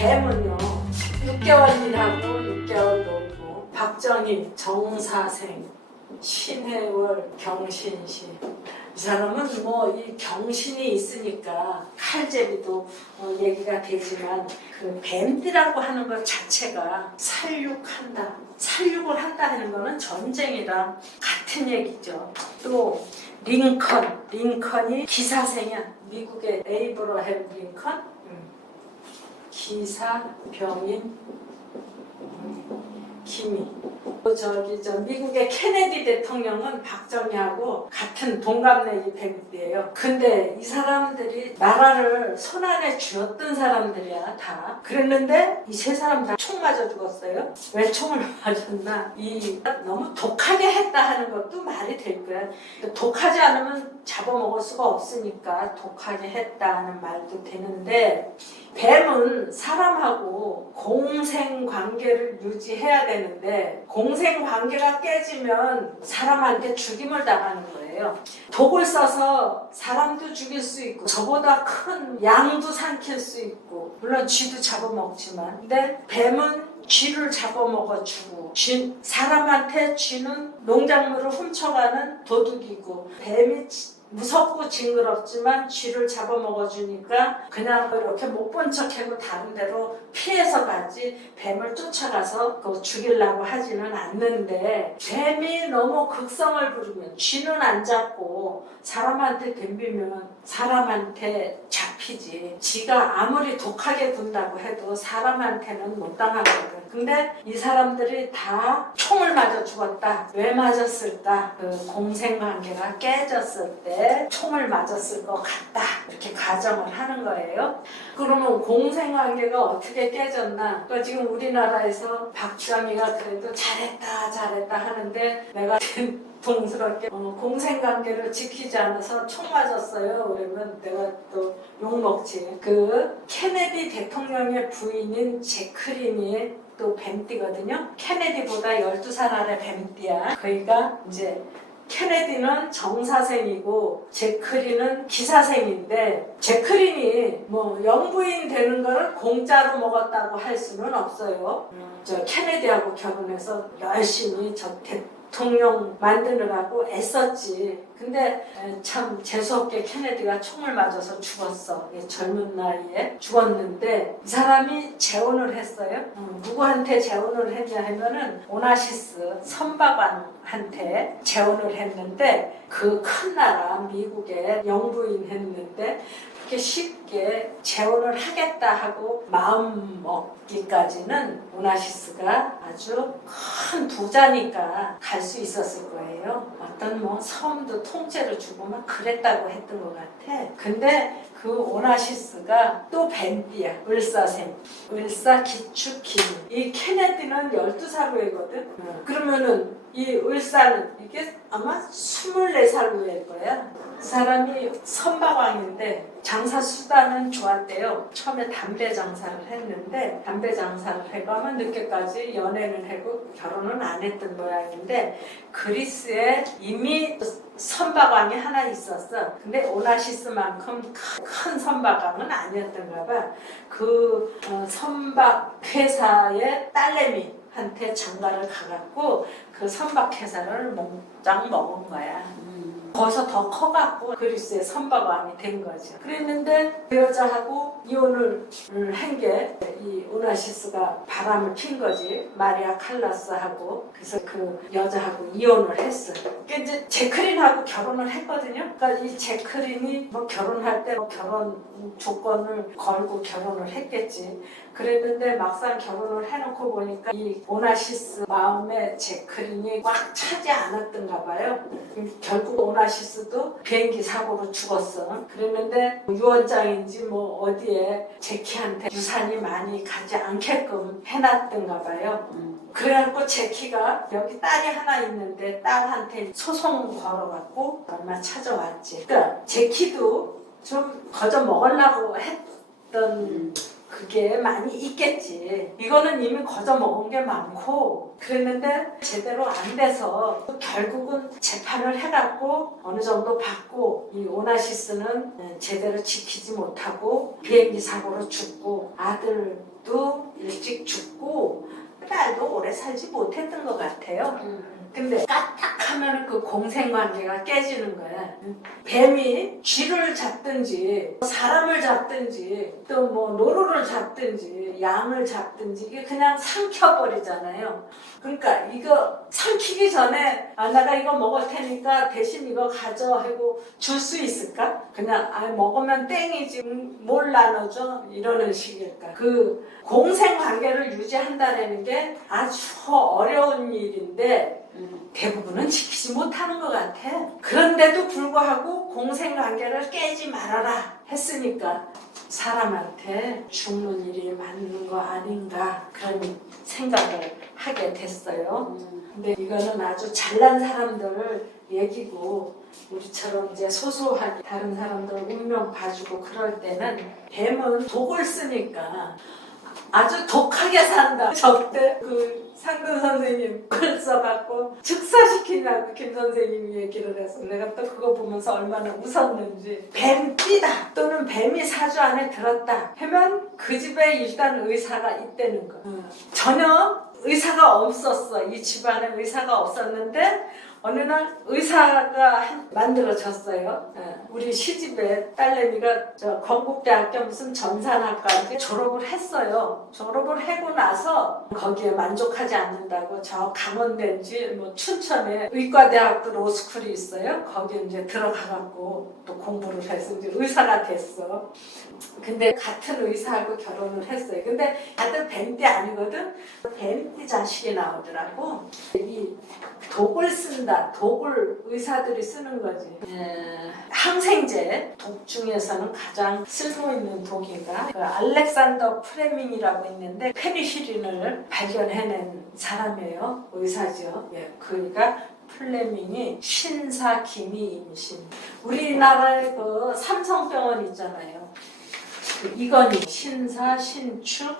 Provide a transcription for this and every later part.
뱀은요 6개월 일하고 6개월 놀고 박정희, 정사생, 신해월, 경신시 이 사람은 뭐 이 경신이 있으니까 칼제비도 얘기가 되지만 그 뱀띠라고 하는 것 자체가 살육한다. 살육을 한다 하는 거는 전쟁이랑 같은 얘기죠. 또 링컨이 기사생이야. 미국의 에이브러햄 링컨 기사, 병인, 기미. 미국의 케네디 대통령은 박정희하고 같은 동갑내기 뱀띠예요. 근데 이 사람들이 나라를 손안에 쥐었던 사람들이야 다. 그랬는데 이 세 사람 다 총 맞아 죽었어요. 왜 총을 맞았나? 너무 독하게 했다 하는 것도 말이 될 거야. 독하지 않으면 잡아먹을 수가 없으니까 독하게 했다 하는 말도 되는데 뱀은 사람하고 공생관계를 유지해야 되는데 공생관계가 깨지면 사람한테 죽임을 당하는 거예요. 독을 써서 사람도 죽일 수 있고 저보다 큰 양도 삼킬 수 있고 물론 쥐도 잡아먹지만 근데 뱀은 쥐를 잡아먹어주고 사람한테 쥐는 농작물을 훔쳐가는 도둑이고 뱀이 무섭고 징그럽지만 쥐를 잡아먹어주니까 그냥 이렇게 못 본 척하고 다른 데로 피해서 가지 뱀을 쫓아가서 죽이려고 하지는 않는데 뱀이 너무 극성을 부리면 쥐는 안 잡고 사람한테 덤비면 사람한테 잡히지. 쥐가 아무리 독하게 둔다고 해도 사람한테는 못 당하거든. 근데 이 사람들이 다 총을 맞아 죽었다. 왜 맞았을까? 그 공생관계가 깨졌을 때 총을 맞았을 것 같다. 이렇게 가정을 하는 거예요. 그러면 공생관계가 어떻게 깨졌나? 그러니까 지금 우리나라에서 박정희가 그래도 잘했다 하는데 내가 동스럽게 공생관계를 지키지 않아서 총 맞았어요. 그러면 내가 또 욕먹지. 그 케네디 대통령의 부인인 제클린이 또 뱀띠거든요. 케네디보다 12살 아래 뱀띠야. 그러니까 이제 케네디는 정사생이고 제클린은 기사생인데 제클린이 뭐 영부인 되는 거를 공짜로 먹었다고 할 수는 없어요. 저 케네디하고 결혼해서 열심히 대통령 만드느라고 애썼지. 근데 참 재수없게 케네디가 총을 맞아서 죽었어. 젊은 나이에 죽었는데 이 사람이 재혼을 했어요. 누구한테 재혼을 했냐 하면은 오나시스 선박왕한테 재혼을 했는데 그 큰 나라 미국에 영부인 했는데 그렇게 쉽게 재혼을 하겠다 하고 마음 먹기까지는 오나시스가 아주 큰 부자니까 갈 수 있었을 거예요. 어떤 뭐 섬도 통째로 주고 막 그랬다고 했던 것 같아. 근데 그 오나시스가 또 뱀띠야. 을사생. 을사 기축기. 이 케네디는 12살 후에거든. 그러면은 이 을사는 이게 아마 24살 후일 거야. 그 사람이 선박왕인데 장사 수단은 좋았대요. 처음에 담배 장사를 했는데 담배 장사를 해가면 늦게까지 연애는 하고 결혼은 안 했던 모양인데 그리스에 이미 선박왕이 하나 있었어. 근데 오나시스만큼 큰 선박왕은 아니었던가 봐. 그 선박 회사의 딸내미한테 장가를 가갖고 그 선박 회사를 몽땅 먹은 거야. 거기서 더 커갖고 그리스의 선박왕이 된 거죠. 그랬는데 그 여자하고 이혼을 한 게 이 오나시스가 바람을 핀 거지. 마리아 칼라스하고. 그래서 그 여자하고 이혼을 했어. 그러니까 이제 제클린하고 결혼을 했거든요. 그러니까 이 제클린이 뭐 결혼할 때 결혼 조건을 걸고 결혼을 했겠지. 그랬는데 막상 결혼을 해놓고 보니까 이 오나시스 마음에 제클린이 꽉 차지 않았던가 봐요. 결국 오나시스도 비행기 사고로 죽었어. 그랬는데 유언장인지 뭐 어디에 제키한테 유산이 많이 가지 않게끔 해놨던가 봐요. 그래갖고 제키가 여기 딸이 하나 있는데 딸한테 소송 걸어갖고 얼마 찾아왔지. 그러니까 제키도 좀 거저 먹으려고 했던 그게 많이 있겠지. 이거는 이미 거저 먹은 게 많고 그랬는데 제대로 안 돼서 결국은 재판을 해갖고 어느 정도 받고 이 오나시스는 제대로 지키지 못하고 비행기 사고로 죽고 아들도 일찍 죽고 딸도 오래 살지 못했던 것 같아요. 근데 까딱하면 그 공생관계가 깨지는 거야. 뱀이 쥐를 잡든지 사람을 잡든지 또 뭐 노루를 잡든지 양을 잡든지 이게 그냥 삼켜버리잖아요. 그러니까 이거 삼키기 전에 내가 이거 먹을 테니까 대신 이거 가져 하고 줄 수 있을까? 그냥 먹으면 땡이지 뭘 나눠줘? 이러는 식일까? 그 공생관계를 유지한다는 게 아주 어려운 일인데 대부분은 지키지 못하는 것 같아. 그런데도 불구하고 공생관계를 깨지 말아라 했으니까 사람한테 죽는 일이 맞는 거 아닌가 그런 생각을 하게 됐어요. 근데 이거는 아주 잘난 사람들 얘기고 우리처럼 이제 소소하게 다른 사람들 운명 봐주고 그럴 때는 뱀은 독을 쓰니까 아주 독하게 산다. 저때 그 상근 선생님 글 써갖고 즉사시키냐고 김 선생님이 얘기를 해서 내가 또 그거 보면서 얼마나 웃었는지. 뱀띠다 또는 뱀이 사주 안에 들었다 하면 그 집에 일단 의사가 있다는 거. 전혀 의사가 없었어. 이 집안에 의사가 없었는데 어느 날 의사가 만들어졌어요. 우리 시집에 딸내미가 건국대학교 무슨 전산학과인데 졸업을 했어요. 졸업을 하고 나서 거기에 만족하지 않는다고 저 강원대인지 뭐 춘천에 의과대학도 로스쿨이 있어요. 거기에 이제 들어가갖고 또 공부를 해서 이제 의사가 됐어. 근데 같은 의사하고 결혼을 했어요. 근데 다들 뱀띠 아니거든. 뱀띠 자식이 나오더라고. 이 독을 쓴다. 독을 의사들이 쓰는 거지. 항생제 독 중에서는 가장 쓸모있는 독이가 그 알렉산더 프레밍이라고 있는데 페니실린을 발견해낸 사람이에요. 의사죠. 그러니까 플레밍이 신사 기미 임신. 우리나라에 그 삼성병원 있잖아요. 이건희 신사 신축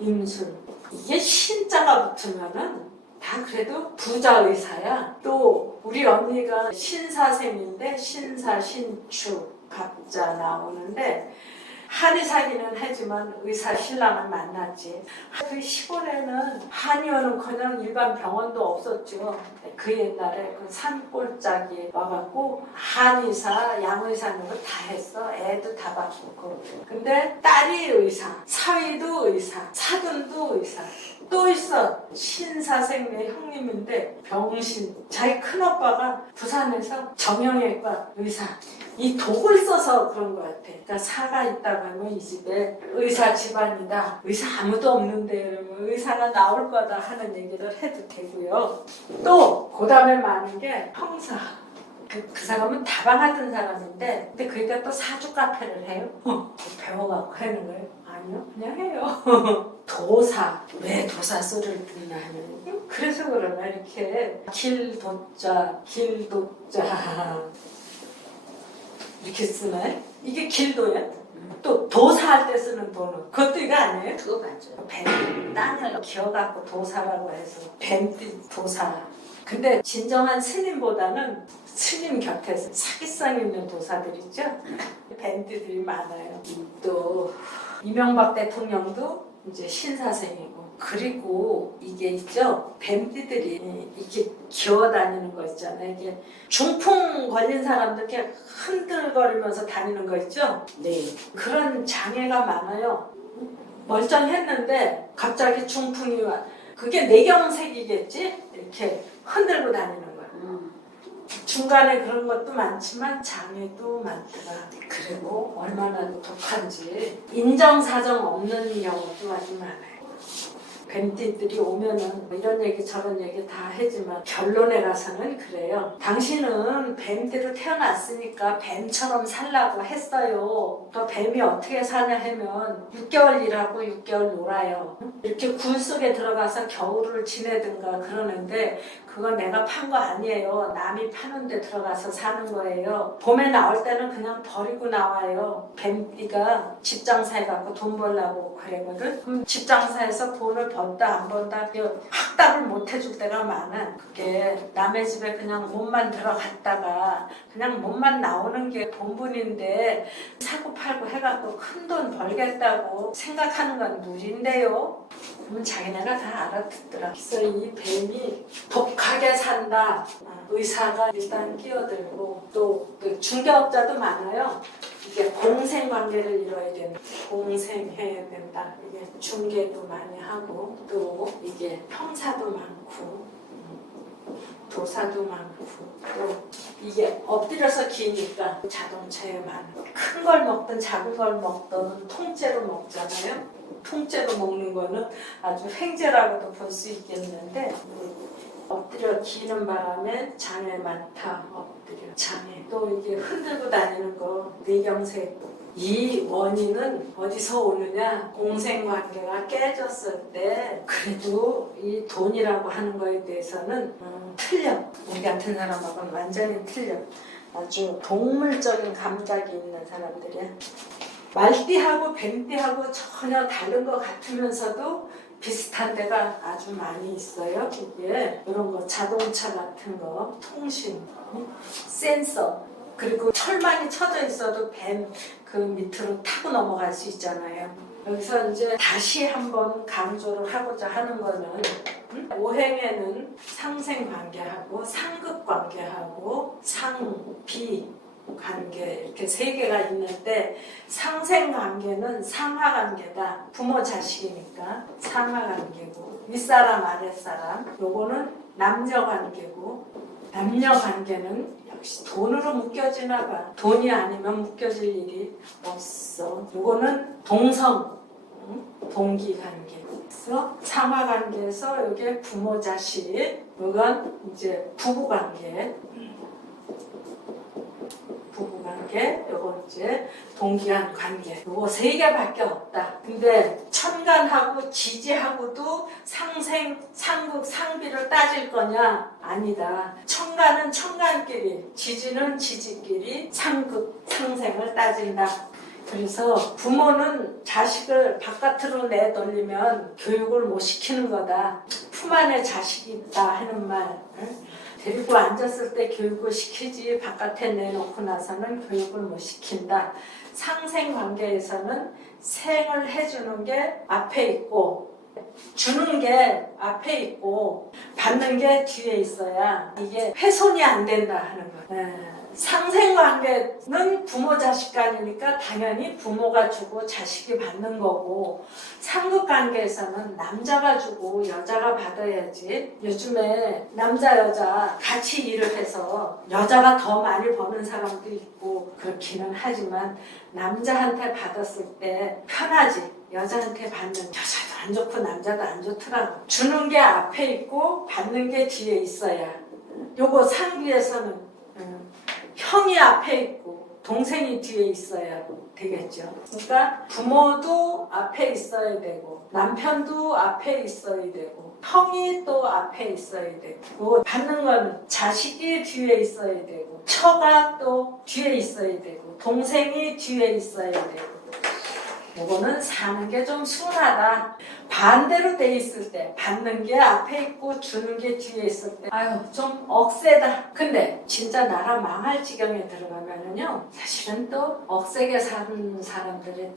임술. 이게 신자가 붙으면은 다 그래도 부자 의사야. 또 우리 언니가 신사생인데 신사 신축 갑자 나오는데 한의사기는 하지만 의사 신랑을 만났지. 그 시골에는 한의원은커녕 일반 병원도 없었죠. 그 옛날에 그 산골짜기 와갖고 한의사, 양의사 걸 다 했어. 애도 다 바꾸고. 근데 딸이 의사, 사위도 의사, 사돈도 의사. 또 있어. 신사생 내 형님인데 병신. 자기 큰오빠가 부산에서 정형외과 의사. 이 독을 써서 그런 것 같아. 그러니까 사가 있다고 하면 이 집에 의사 집안이다. 의사 아무도 없는데 그러면 의사가 나올 거다 하는 얘기를 해도 되고요. 또 그 다음에 많은 게 형사. 그 사람은 다방하던 사람인데 근데 그러니까 또 사주 카페를 해요. 배워갖고 하는 거예요. 아니요, 그냥 해요. 도사. 왜 도사 소리를 듣나 하면 그래서 그러나 이렇게 길도자 이렇게 쓰나요? 이게 길도야? 또 도사할 때 쓰는 도는 그것도 이거 아니에요? 그거 맞아요. 뱀 땅을 기어갖고 도사라고 해서 뱀띠 도사. 근데 진정한 스님보다는 스님 곁에서 사기성 있는 도사들 있죠? 뱀띠들이 많아요. 또 이명박 대통령도 이제 신사생이고 그리고 이게 있죠? 뱀띠들이 이렇게 기어다니는 거 있잖아요. 이게 중풍 걸린 사람들 이렇게 흔들거리면서 다니는 거 있죠? 네. 그런 장애가 많아요. 멀쩡했는데 갑자기 중풍이 와. 그게 뇌경색이겠지? 이렇게 흔들고 다니는 거야. 중간에 그런 것도 많지만 장애도 많더라. 그리고 얼마나 독한지 인정사정 없는 경우도 아주 많아요. 뱀띠들이 오면은 이런 얘기 저런 얘기 다 하지만 결론에 가서는 그래요. 당신은 뱀띠로 태어났으니까 뱀처럼 살라고 했어요. 또 뱀이 어떻게 사냐 하면 6개월 일하고 6개월 놀아요. 이렇게 굴 속에 들어가서 겨울을 지내든가 그러는데 그 그건 내가 판 거 아니에요. 남이 파는 데 들어가서 사는 거예요. 봄에 나올 때는 그냥 버리고 나와요. 뱀띠가 집 장사해갖고 돈 벌려고 그래거든. 그럼 집 장사해서 돈을 번다 안 번다 확답을 못 해줄 때가 많아. 그게 남의 집에 그냥 몸만 들어갔다가 그냥 몸만 나오는 게 본분인데 사고 팔고 해갖고 큰 돈 벌겠다고 생각하는 건 무리인데요. 그러면 자기네가 다 알아듣더라. 그래서 이 뱀이 독하게 산다. 의사가 일단 끼어들고 또 중개업자도 많아요. 이게 공생관계를 이뤄야 된다. 공생해야 된다. 이게 중개도 많이 하고 또 이게 평사도 많고 도사도 많고 또 이게 엎드려서 기니까 자동차에 많은 큰 걸 먹든 작은 걸 먹든 통째로 먹잖아요. 통째로 먹는 거는 아주 횡재라고도 볼 수 있겠는데 엎드려 기는 바람에 장애 많다. 엎드려 장애 또 이게 흔들고 다니는 거 뇌경색 이 원인은 어디서 오느냐? 공생관계가 깨졌을 때 그래도 이 돈이라고 하는 거에 대해서는 틀려. 우리 같은 사람하고는 완전히 틀려. 아주 동물적인 감각이 있는 사람들이야. 말띠하고 뱀띠하고 전혀 다른 것 같으면서도 비슷한 데가 아주 많이 있어요. 이게 이런 거 자동차 같은 거, 통신, 센서 그리고 철망이 쳐져 있어도 뱀 그 밑으로 타고 넘어갈 수 있잖아요. 여기서 이제 다시 한번 강조를 하고자 하는 거는 오행에는 상생관계하고 상극관계하고 상비관계 이렇게 세 개가 있는데 상생관계는 상하관계다. 부모 자식이니까 상하관계고 윗사람 아랫사람 요거는 남녀관계고 남녀관계는 역시 돈으로 묶여지나 봐. 돈이 아니면 묶여질 일이 없어. 요거는 동성, 동기관계. 그래서 상하관계에서 요게 부모 자식, 요건 이제 부부관계. 부부관계, 요거 이제 동기한 관계. 요거 세 개밖에 없다. 근데 천간하고 지지하고도 상생, 상극, 상비를 따질 거냐? 아니다. 천간은 천간끼리, 지지는 지지끼리 상극, 상생을 따진다. 그래서 부모는 자식을 바깥으로 내돌리면 교육을 못 시키는 거다. 품 안에 자식이 있다 하는 말. 데리고 앉았을 때 교육을 시키지 바깥에 내놓고 나서는 교육을 못 시킨다. 상생관계에서는 생을 해주는 게 앞에 있고 주는 게 앞에 있고 받는 게 뒤에 있어야 이게 훼손이 안 된다 하는 거예요. 상생관계는 부모 자식 간이니까 당연히 부모가 주고 자식이 받는 거고 상극관계에서는 남자가 주고 여자가 받아야지. 요즘에 남자 여자 같이 일을 해서 여자가 더 많이 버는 사람도 있고 그렇기는 하지만 남자한테 받았을 때 편하지. 여자한테 받는 여자도 안 좋고 남자도 안 좋더라고. 주는 게 앞에 있고 받는 게 뒤에 있어야. 요거 상비에서는 형이 앞에 있고 동생이 뒤에 있어야 되겠죠. 그러니까 부모도 앞에 있어야 되고 남편도 앞에 있어야 되고 형이 또 앞에 있어야 되고 받는 건 자식이 뒤에 있어야 되고 처가 또 뒤에 있어야 되고 동생이 뒤에 있어야 되고 이거는 사는 게 좀 순하다. 반대로 돼 있을 때 받는 게 앞에 있고 주는 게 뒤에 있을 때 아유 좀 억세다. 근데 진짜 나라 망할 지경에 들어가면은요 사실은 또 억세게 사는 사람들이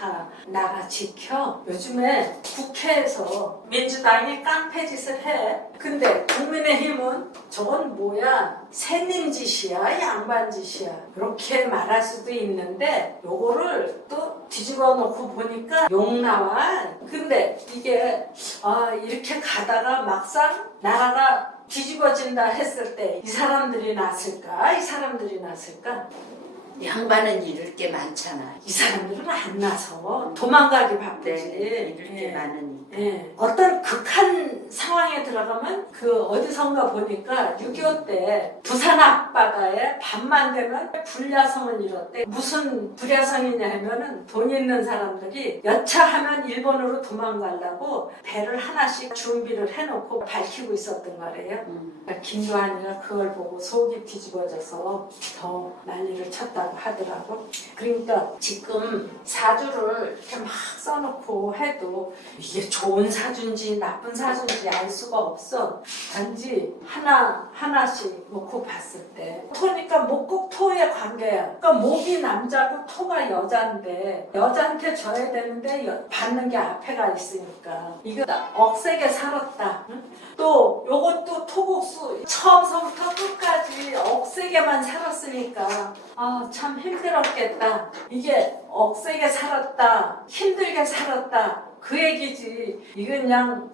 다 나라 지켜. 요즘에 국회에서 민주당이 깡패 짓을 해. 근데 국민의힘은 저건 뭐야 새님 짓이야 양반 짓이야 이렇게 말할 수도 있는데 요거를 또 뒤집어 놓고 보니까 욕 나와. 근데 이게 이렇게 가다가 막상 나라가 뒤집어진다 했을 때 이 사람들이 났을까? 이 사람들이 났을까? 양반은 잃을 게 많잖아. 이 사람들은 안 나서 도망가기 바쁘지. 네, 잃을 게 많으니까. 예, 어떤 극한 상황에 들어가면 그 어디선가 보니까 6.25 때 부산 앞바다에 밤만 되면 불야성을 이뤘대. 무슨 불야성이냐 하면은 돈 있는 사람들이 여차하면 일본으로 도망가려고 배를 하나씩 준비를 해놓고 밝히고 있었던 거래요. 그러니까 김도환이가 그걸 보고 속이 뒤집어져서 더 난리를 쳤다고 하더라고. 그러니까 지금 사주를 이렇게 막 써놓고 해도 이게 좋은 사주인지 나쁜 사주인지 알 수가 없어. 단지 하나씩 놓고 봤을 때 토니까 목국 토의 관계야. 그러니까 목이 남자고 토가 여자인데 여자한테 줘야 되는데 받는 게 앞에가 있으니까 이거 억세게 살았다. 응? 또 요것도 토국수 처음서부터 끝까지 억세게만 살았으니까 참 힘들었겠다. 이게 억세게 살았다, 힘들게 살았다 그 얘기지. 이건 그냥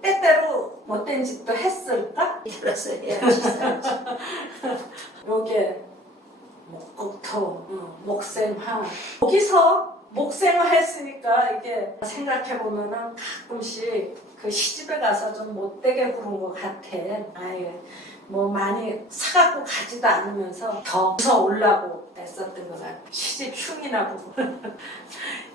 때때로 못된 짓도 했을까? 들어서 해야지. 요게 목국토, 목생화. 여기서 목생화 했으니까 이게 생각해보면은 가끔씩 그 시집에 가서 좀 못되게 부른 것 같아. 아유, 뭐 많이 사갖고 가지도 않으면서 더 웃어오려고 애썼던 것 같아. 시집 흉이나 보고.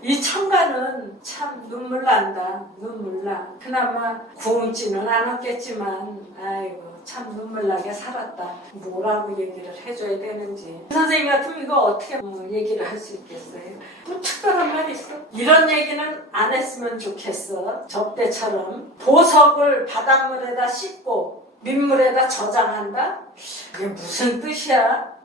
이 청가는 참 눈물 난다. 눈물 나. 그나마 구웅지는 않았겠지만 아이고 참 눈물 나게 살았다. 뭐라고 얘기를 해줘야 되는지. 선생님 같으면 이거 어떻게 얘기를 할 수 있겠어요? 뭐 특별한 말이 있어? 이런 얘기는 안 했으면 좋겠어. 접대처럼 보석을 바닷물에다 씻고 민물에다 저장한다? 이게 무슨 뜻이야?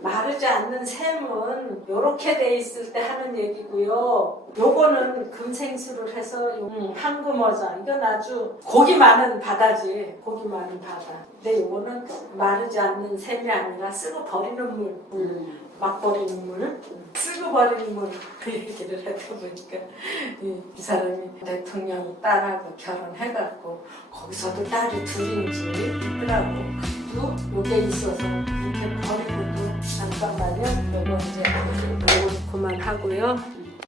마르지 않는 샘은 요렇게 돼 있을 때 하는 얘기고요. 요거는 금생수를 해서 황금어장. 이건 아주 고기 많은 바다지. 고기 많은 바다. 근데 요거는 마르지 않는 샘이 아니라 쓰고 버리는 물. 막 버리는 물. 쓰고 버리는 물. 그 얘기를 하다 보니까 이 사람이 대통령 딸하고 결혼해갖고 거기서도 딸이 둘인지 있더라고. 또 요게 있어서 이렇게 버리고도 잠깐만요. 요거 이제 요거 그만하고요.